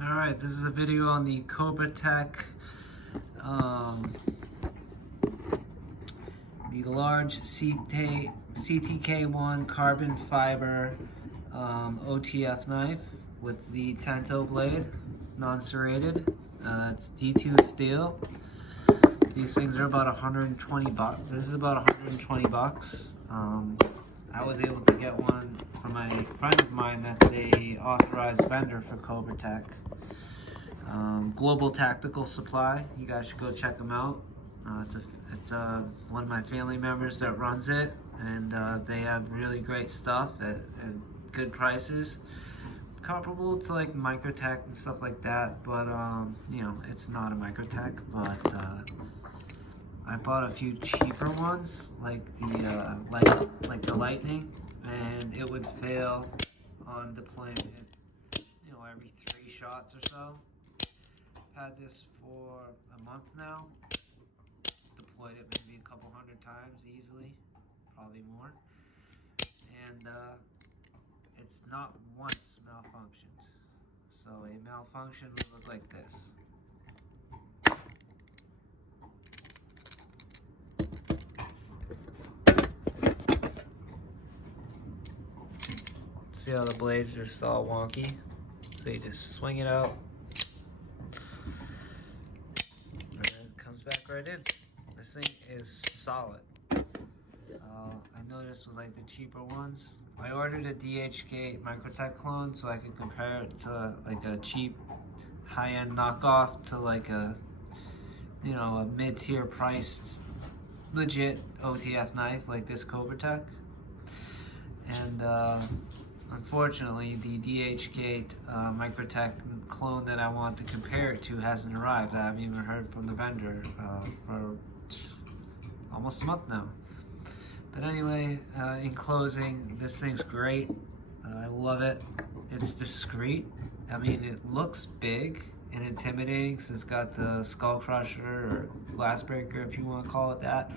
Alright, this is a video on the Cobrateck, the large ctk-1 carbon fiber OTF knife with the tanto blade, non-serrated. It's D2 steel. These things are about 120 bucks. This is about 120 bucks. I was able to get one from a friend of mine that's a authorized vendor for Cobrateck. Global Tactical Supply. You guys should go check them out. It's one of my family members that runs it, and they have really great stuff at good prices, comparable to like microtech and stuff like that. But you know, it's not a microtech. But I bought a few cheaper ones, like the Lightning, and it would fail on deployment, you know, every 3 shots or so. I've had this for a month now. Deployed it maybe a couple hundred times easily, probably more. And it's not once malfunctioned. So a malfunction would look like this. See how the blades just all wonky? So you just swing it out, and it comes back right in. This thing is solid. I noticed with like the cheaper ones, I ordered a DHK microtech clone so I could compare it to like a cheap high-end knockoff to like a, you know, a mid-tier priced legit OTF knife like this Cobrateck. And unfortunately, the DHK microtech clone that I want to compare it to hasn't arrived. I haven't even heard from the vendor for almost a month now. But anyway, in closing, this thing's great. I love it. It's discreet. I mean, it looks big and intimidating because it's got the skull crusher or glass breaker, if you want to call it that,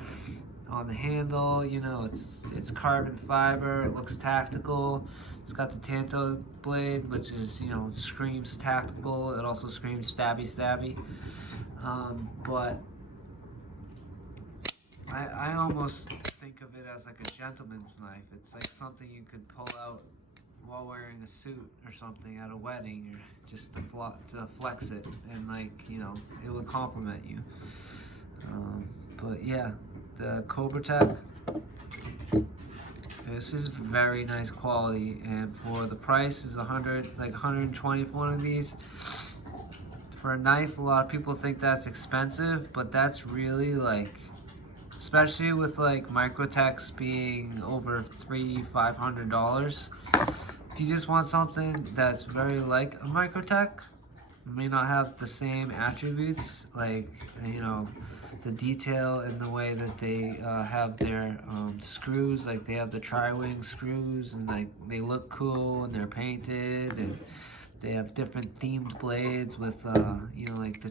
on the handle. You know, it's carbon fiber. It looks tactical. It's got the tanto blade, which is, you know, it screams tactical. It also screams stabby. But I almost think of it as like a gentleman's knife. It's like something you could pull out while wearing a suit or something at a wedding, or just to flex it, and like, you know, it would compliment you. But yeah, the Cobrateck, this is very nice quality, and for the price is 120 for one of these. For a knife, a lot of people think that's expensive, but that's really like, especially with like microtechs being over $300-500. If you just want something that's very like a microtech, it may not have the same attributes, like, you know, the detail in the way that they have their screws. Like they have the tri-wing screws, and like they look cool and they're painted, and they have different themed blades with you know, like the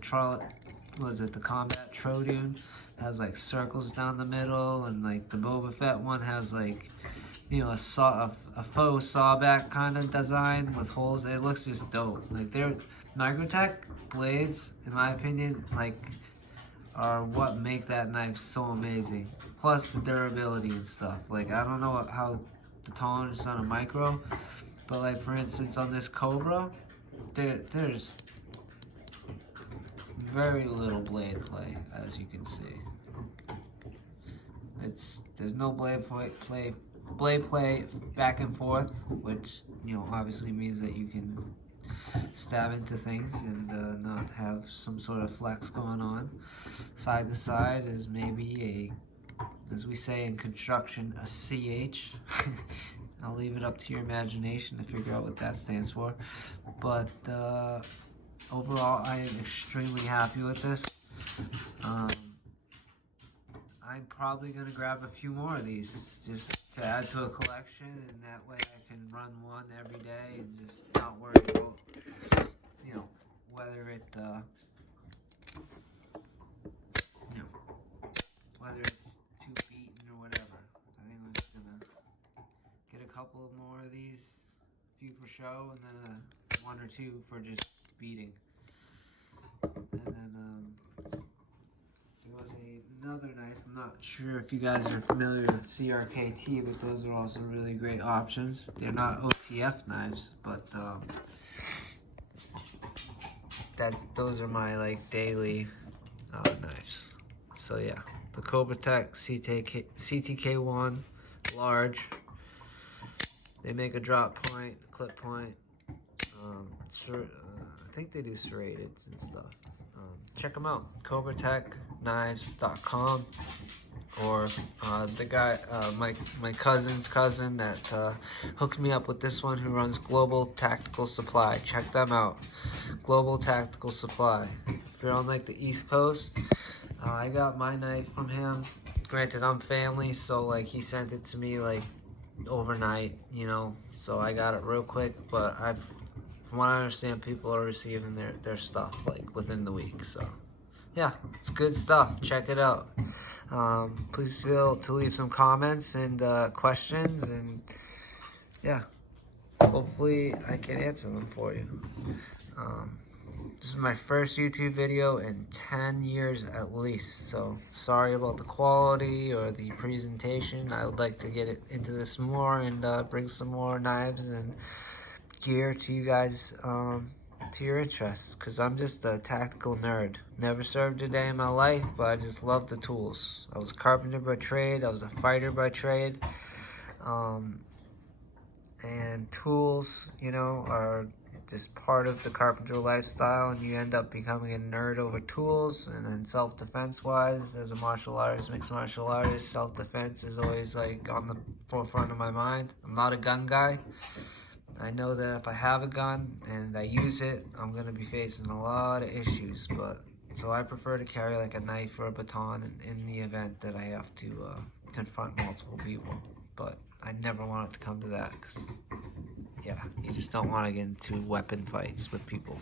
combat Trojan has like circles down the middle, and like the Boba Fett one has like, you know, a faux sawback kind of design with holes. It looks just dope. Like their microtech blades, in my opinion, like are what make that knife so amazing. Plus the durability and stuff. Like I don't know how the tolerance on a micro, but like for instance on this Cobra, there's very little blade play, as you can see. There's no blade play back and forth, which, you know, obviously means that you can stab into things and not have some sort of flex going on. Side to side is maybe as we say in construction, a CH. I'll leave it up to your imagination to figure out what that stands for. But overall, I am extremely happy with this. I'm probably going to grab a few more of these just to add to a collection, and that way I can run one every day and just not worry about, you know, whether it's too beaten or whatever. I think I'm just going to get a couple more of these, a few for show, and then one or two for just speeding. And then there was another knife. I'm not sure if you guys are familiar with CRKT, but those are also really great options. They're not OTF knives, but those are my like daily knives. So yeah, the Cobrateck ctk-1 large. They make a drop point, a clip point. I think they do serrated and stuff. Check them out, Cobratecknives.com, or the guy, my cousin's cousin that hooked me up with this one, who runs Global Tactical Supply. Check them out, Global Tactical Supply. If you're on like the East Coast, I got my knife from him. Granted, I'm family, so like he sent it to me like overnight, you know, so I got it real quick, but from what I understand, people are receiving their stuff like within the week. So yeah, it's good stuff. Check it out. Please feel to leave some comments and questions, and yeah, hopefully I can answer them for you. This is my first YouTube video in 10 years at least, so sorry about the quality or the presentation. I would like to get into this more and bring some more knives and gear to you guys, to your interests, because I'm just a tactical nerd. Never served a day in my life, but I just love the tools. I was a carpenter by trade, I was a fighter by trade, and tools, you know, are just part of the carpenter lifestyle, and you end up becoming a nerd over tools. And then self-defense wise, as a martial artist, mixed martial artist, self-defense is always like on the forefront of my mind. I'm not a gun guy. I know that if I have a gun and I use it, I'm gonna be facing a lot of issues, but so I prefer to carry like a knife or a baton in the event that I have to confront multiple people. But I never want it to come to that, because yeah, you just don't want to get into weapon fights with people.